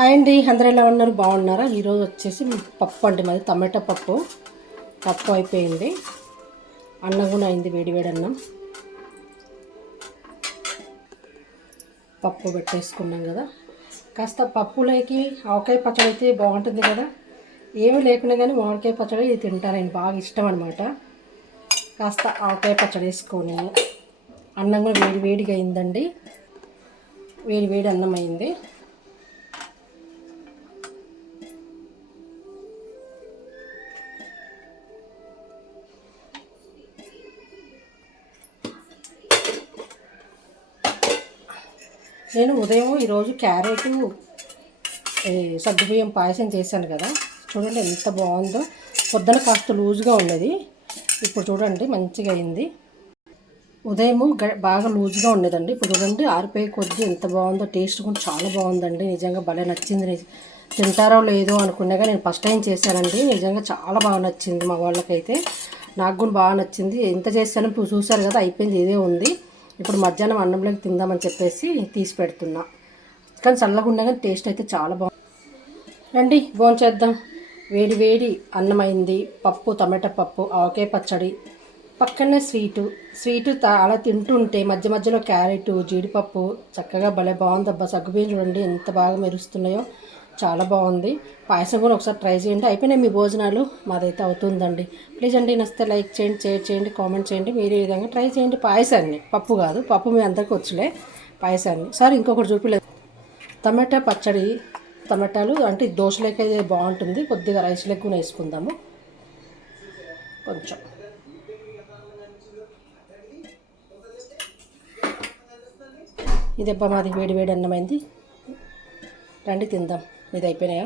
Hi అండి, అందరూ ఎలా ఉన్నారు? బాగున్నారా? ఈరోజు వచ్చేసి పప్పు అండి, మాది టమాటా పప్పు. పప్పు అయిపోయింది, అన్నం కూడా అయింది, వేడివేడి అన్నం. పప్పు పెట్టేసుకున్నాం కదా. కాస్త పప్పులోకి ఆవకాయ పచ్చడి అయితే బాగుంటుంది కదా. ఏమీ లేకుండా కానీ మామిడికాయ పచ్చడి తింటారని బాగా ఇష్టం అనమాట. కాస్త ఆవకాయ పచ్చడి వేసుకొని అన్నం కూడా వేడివేడిగా అయిందండి. వేడి అన్నం అయింది. నేను ఉదయం ఈరోజు క్యారెట్ సగ్గుబియ్యం పాయసం చేశాను కదా. చూడండి ఎంత బాగుందో. పొద్దున కాస్త లూజ్గా ఉన్నది, ఇప్పుడు చూడండి మంచిగా అయింది. ఉదయం బాగా లూజ్గా ఉండేదండి, ఇప్పుడు చూడండి ఆరిపోయే కొద్ది ఎంత బాగుందో. టేస్ట్ కూడా చాలా బాగుందండి, నిజంగా భలే నచ్చింది. తింటారో లేదో అనుకున్నాగా నేను ఫస్ట్ టైం చేశానండి. నిజంగా చాలా బాగా నచ్చింది మా వాళ్ళకైతే. నాకు కూడా బాగా నచ్చింది. ఎంత చేశానో ఇప్పుడు చూసారు కదా, అయిపోయింది. ఇదే ఉంది. ఇప్పుడు మధ్యాహ్నం అన్నంలోకి తిందామని చెప్పేసి తీసి పెడుతున్నా. కానీ చల్లగా ఉన్నా కానీ టేస్ట్ అయితే చాలా బాగుంది. రండి భోంచేద్దాం. వేడి అన్నమైంది. పప్పు, టమాటా పప్పు, ఆవకాయ పచ్చడి, పక్కనే స్వీటు అలా తింటుంటే మధ్య మధ్యలో క్యారెట్, జీడిపప్పు చక్కగా భలే బాగుంది. అబ్బా సగ్గుబియ్యం చూడండి ఎంత బాగా మెరుస్తున్నాయో, చాలా బాగుంది. పాయసం కూడా ఒకసారి ట్రై చేయండి. అయిపోయినాయి మీ భోజనాలు? మాదైతే అవుతుందండి. ప్లీజ్ అండి, నచ్చితే లైక్ చేయండి, షేర్ చేయండి, కామెంట్ చేయండి. మీరు ఈ విధంగా ట్రై చేయండి. పాయసాన్ని, పప్పు కాదు, పప్పు మీ అందరికీ వచ్చులే. పాయసాన్ని సార్ ఇంకొకటి చూపిలేదు. టమాటా పచ్చడి, టమాటాలు అంటే దోశలకి అయితే బాగుంటుంది. కొద్దిగా రైస్ లెక్కున వేసుకుందాము కొంచెం. ఇది అబ్బా మాది వేడి అన్నమైంది. రండి తిందాం. మీది అయిపోయినాయా?